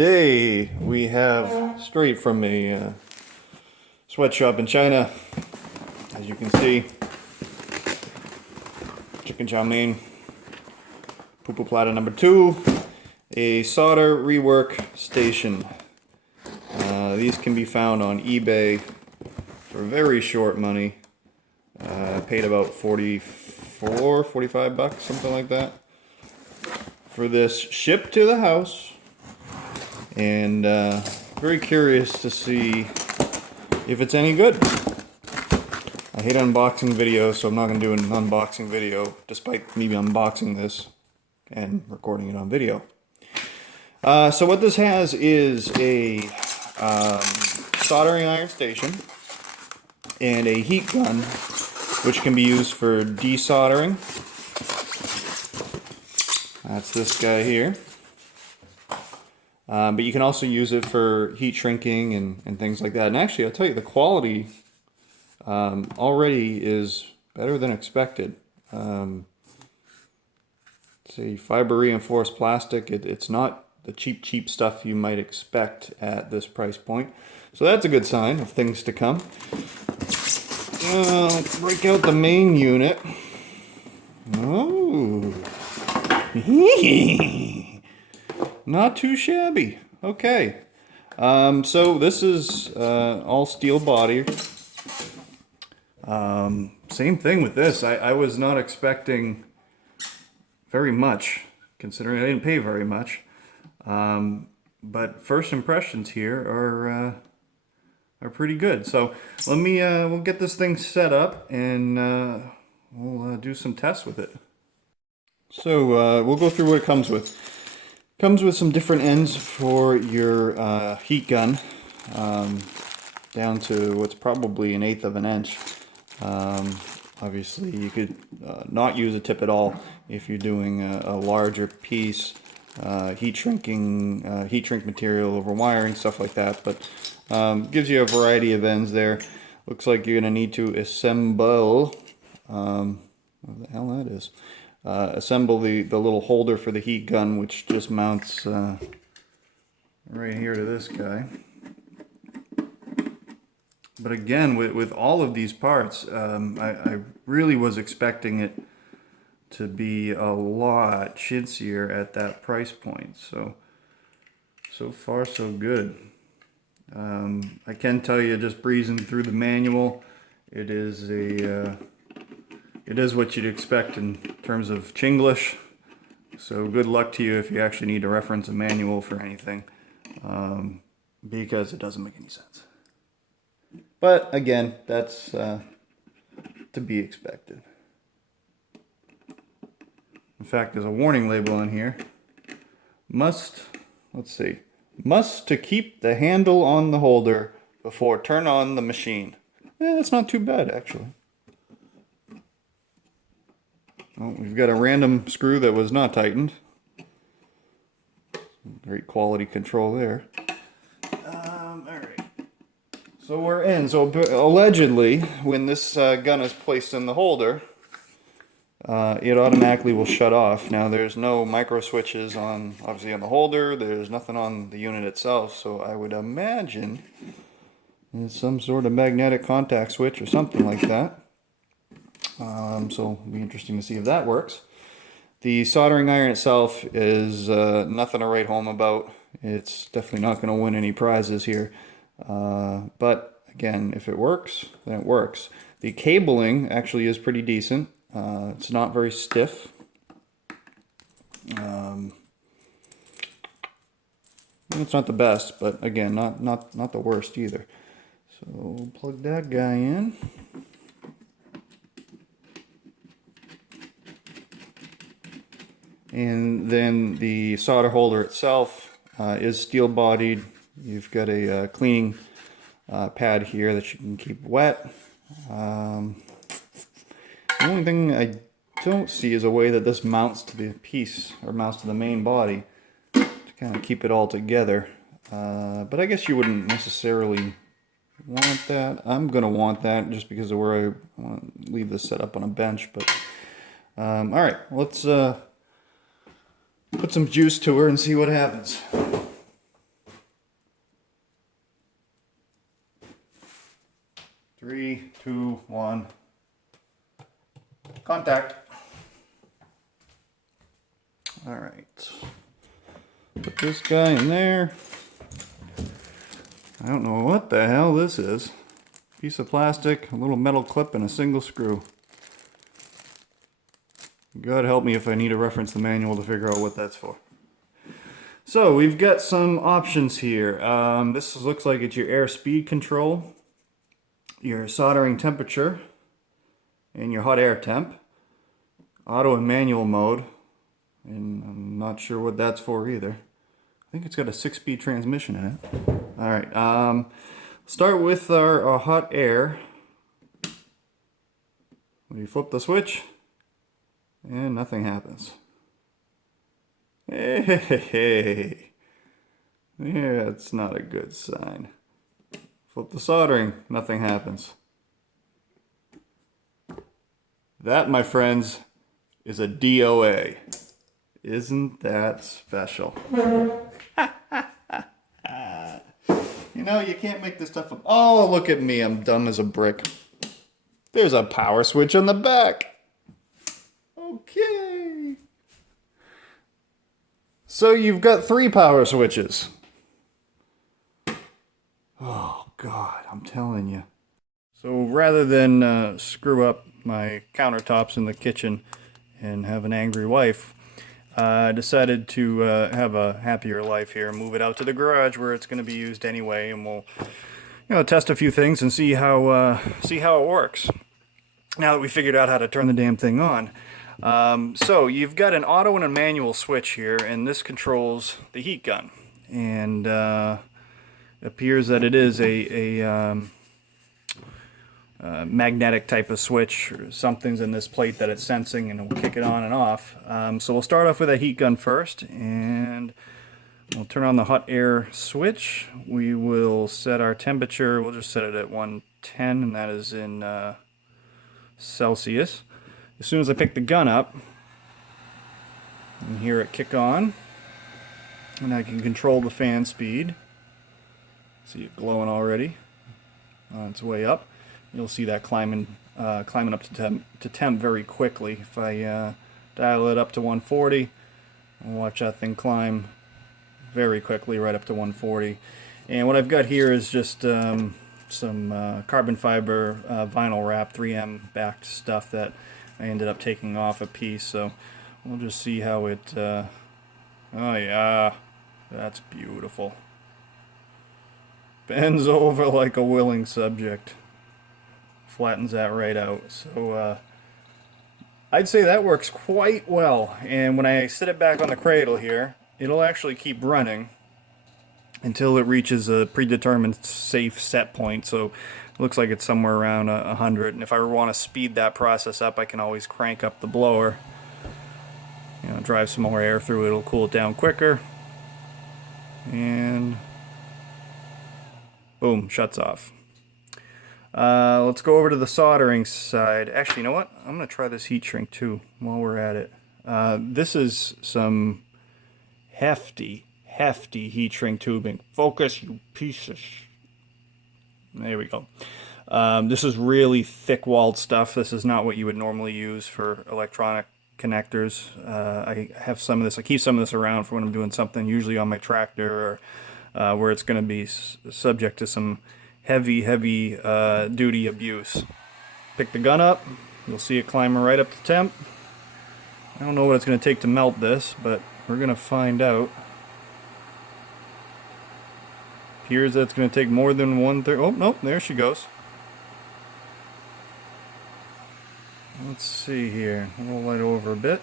today we have straight from a sweatshop in China, as you can see, chicken chow mein, poo-poo platter number 2, a solder rework station. These can be found on eBay for very short money. Paid about 45 bucks, something like that, for this shipped to the house, and very curious to see if it's any good. I hate unboxing videos, so I'm not going to do an unboxing video, despite me unboxing this and recording it on video. So what this has is a soldering iron station and a heat gun, which can be used for desoldering. That's this guy here. But you can also use it for heat shrinking and things like that. And actually, I'll tell you, the quality already is better than expected. It's a fiber reinforced plastic. It's not the cheap stuff you might expect at this price point. So that's a good sign of things to come. Let's break out the main unit. Oh, not too shabby. Okay, so this is all steel body. Same thing with this. I was not expecting very much, considering I didn't pay very much. But first impressions here are pretty good. So let me we'll get this thing set up and we'll do some tests with it. So we'll go through what it comes with. Comes with some different ends for your heat gun, down to what's probably 1/8 of an inch. Obviously you could not use a tip at all if you're doing a larger piece, heat shrink material over wiring, stuff like that, but gives you a variety of ends there. Looks like you're going to need to assemble, what the hell that is, assemble the little holder for the heat gun, which just mounts right here to this guy. But again, with all of these parts, I really was expecting it to be a lot chintzier at that price point. So far so good. I can tell you, just breezing through the manual, it is what you'd expect in terms of Chinglish. So good luck to you if you actually need to reference a manual for anything, because it doesn't make any sense. But again, that's to be expected. In fact, there's a warning label in here. Must to keep the handle on the holder before turn on the machine. Yeah, that's not too bad, actually. Well, we've got a random screw that was not tightened. Great quality control there. Alright. So we're in. So allegedly, when this gun is placed in the holder, it automatically will shut off. Now there's no micro switches obviously on the holder, there's nothing on the unit itself, so I would imagine it's some sort of magnetic contact switch or something like that. So it'll be interesting to see if that works. The soldering iron itself is nothing to write home about. It's definitely not going to win any prizes here. But again, if it works, then it works. The cabling actually is pretty decent. It's not very stiff. It's not the best, but again, not the worst either. So we'll plug that guy in. And then the solder holder itself is steel bodied. You've got a cleaning pad here that you can keep wet. The only thing I don't see is a way that this mounts to the piece, or mounts to the main body, to kind of keep it all together. But I guess you wouldn't necessarily want that. I'm going to want that just because of where I want to leave this set up on a bench. But alright, let's put some juice to her and see what happens. 3, 2, 1. Contact. All right. Put this guy in there. I don't know what the hell this is. Piece of plastic, a little metal clip, and a single screw. God help me if I need to reference the manual to figure out what that's for. So we've got some options here. This looks like it's your air speed control, your soldering temperature, and your hot air temp. Auto and manual mode, and I'm not sure what that's for either. I think it's got a 6-speed transmission in it. All right, start with our hot air. We flip the switch, and nothing happens. Hey, yeah, it's not a good sign. Flip the soldering, nothing happens. That, my friends, is a DOA. Isn't that special? You know, you can't make this stuff up. Oh, look at me, I'm dumb as a brick. There's a power switch on the back. Okay. So you've got 3 power switches. Oh, God, I'm telling you. So rather than screw up my countertops in the kitchen and have an angry wife, I decided to have a happier life here, move it out to the garage where it's going to be used anyway, and we'll, test a few things and see how it works. Now that we figured out how to turn the damn thing on. So you've got an auto and a manual switch here, and this controls the heat gun. And it appears that it is a magnetic type of switch, or something's in this plate that it's sensing, and it will kick it on and off. So we'll start off with a heat gun first, and we'll turn on the hot air switch. We will set our temperature, we'll just set it at 110, and that is in Celsius. As soon as I pick the gun up, and hear it kick on, and I can control the fan speed. See it glowing already on its way up. You'll see that climbing up to temp very quickly. If I dial it up to 140, I'll watch that thing climb very quickly right up to 140. And what I've got here is just some carbon fiber vinyl wrap, 3M backed stuff that I ended up taking off a piece. So we'll just see how it. Oh yeah, that's beautiful. Bends over like a willing subject. Flattens that right out. So I'd say that works quite well. And when I sit it back on the cradle here, it'll actually keep running until it reaches a predetermined safe set point. So it looks like it's somewhere around 100. And if I want to speed that process up, I can always crank up the blower. Drive some more air through it. It'll cool it down quicker. And boom, shuts off. Let's go over to the soldering side. Actually, you know what? I'm going to try this heat shrink too while we're at it. This is some hefty heat shrink tubing. Focus, you piece of There we go. This is really thick-walled stuff. This is not what you would normally use for electronic connectors. I have some of this. I keep some of this around for when I'm doing something, usually on my tractor, or where it's going to be subject to some heavy duty abuse. Pick the gun up, you'll see it climbing right up to temp. I don't know what it's going to take to melt this, but we're going to find out. Appears that it's going to take more than 1/3. Oh, nope, there she goes. Let's see here. We'll light over a bit.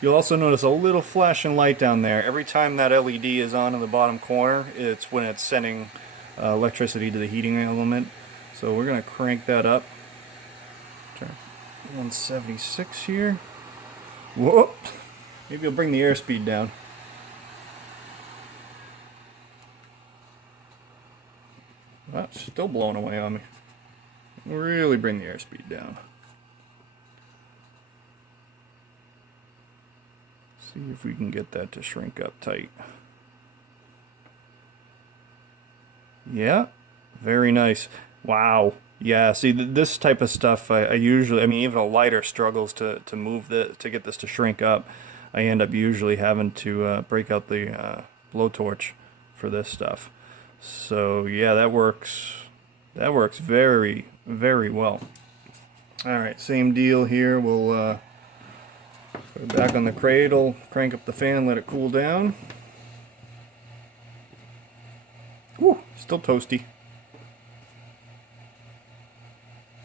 You'll also notice a little flashing light down there. Every time that LED is on in the bottom corner, it's when it's sending electricity to the heating element. So we're going to crank that up. Try 176 here. Whoop! Maybe I'll bring the airspeed down. That's still blowing away on me. Really bring the airspeed down. See if we can get that to shrink up tight. Yeah, very nice. Wow, Yeah, see, this type of stuff, I usually, I mean, even a lighter struggles to move to get this to shrink up. I end up usually having to break out the blowtorch for this stuff. So yeah, that works. That works very, very well. All right, same deal here. We'll put it back on the cradle, crank up the fan, let it cool down. Woo, still toasty.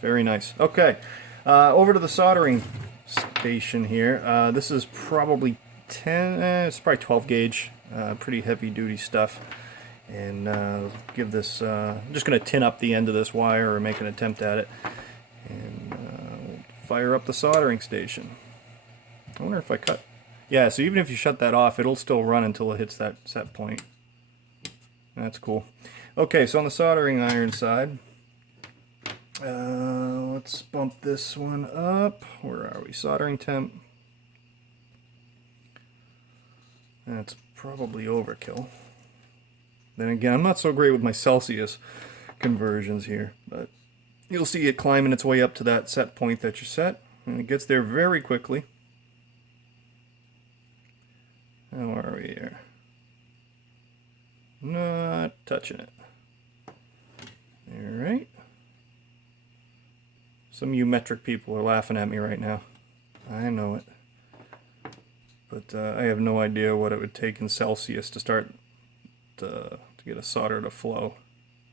Very nice. Okay, over to the soldering station here. This is probably 10, it's probably 12 gauge, pretty heavy duty stuff. And give this, I'm just going to tin up the end of this wire or make an attempt at it. And we'll fire up the soldering station. I wonder if I cut, yeah, so even if you shut that off, it'll still run until it hits that set point. That's cool. Okay, so on the soldering iron side, let's bump this one up. Where are we? Soldering temp. That's probably overkill. Then again, I'm not so great with my Celsius conversions here, but you'll see it climbing its way up to that set point that you set, and it gets there very quickly. How are we here? Not touching it. Alright. Some of you metric people are laughing at me right now. I know it. But I have no idea what it would take in Celsius to start to get a solder to flow.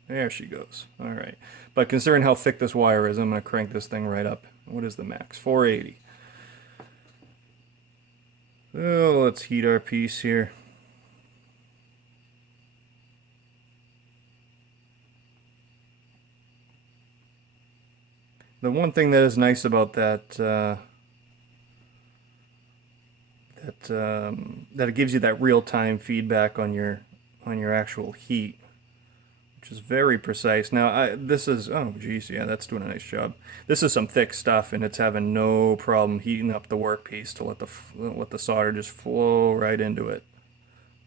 There she goes. Alright. But considering how thick this wire is, I'm going to crank this thing right up. What is the max? 480. Oh, let's heat our piece here. The one thing that is nice about that that it gives you that real-time feedback on your actual heat, which is very precise. Now this is, oh geez, yeah, that's doing a nice job. This is some thick stuff, and it's having no problem heating up the workpiece to let the solder just flow right into it.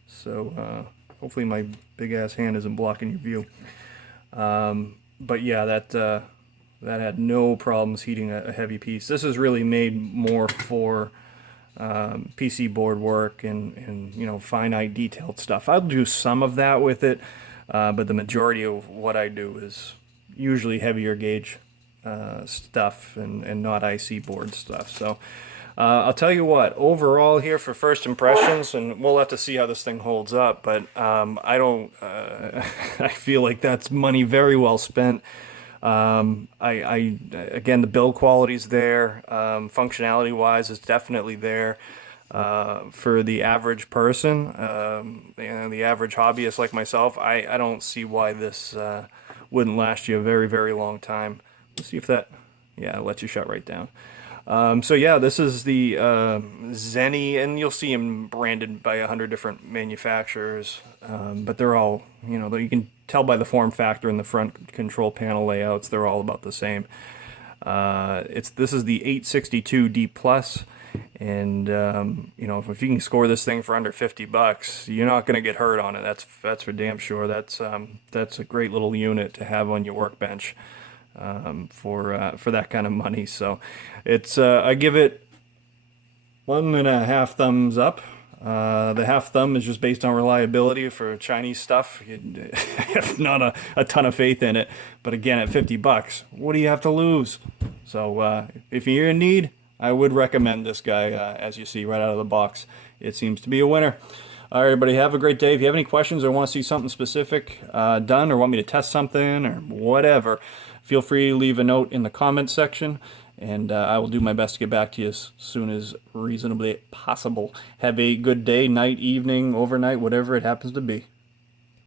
So hopefully my big ass hand isn't blocking your view. But yeah, that had no problems heating a heavy piece. This is really made more for PC board work and you know, finite detailed stuff. I'll do some of that with it, but the majority of what I do is usually heavier gauge stuff and not IC board stuff. So I'll tell you what, overall here for first impressions, and we'll have to see how this thing holds up, but I don't I feel like that's money very well spent. Again, the build quality's there. Functionality wise, it's definitely there. For the average person, you know, the average hobbyist like myself, I don't see why this wouldn't last you a very, very long time. Let's see if that, yeah, it lets you shut right down. So yeah, this is the Zenny, and you'll see them branded by 100 different manufacturers, but they're all, you know, you can tell by the form factor and the front control panel layouts, they're all about the same. This is the 862D Plus, and you know, if you can score this thing for under $50, you're not going to get hurt on it. That's for damn sure. That's a great little unit to have on your workbench. For that kind of money. So it's I give it 1.5 thumbs up. The half thumb is just based on reliability for Chinese stuff. You have not a ton of faith in it, but again, at $50, what do you have to lose? So if you're in need, I would recommend this guy. As you see right out of the box, it seems to be a winner. All right, everybody, have a great day. If you have any questions or want to see something specific done, or want me to test something or whatever, feel free to leave a note in the comments section, and I will do my best to get back to you as soon as reasonably possible. Have a good day, night, evening, overnight, whatever it happens to be.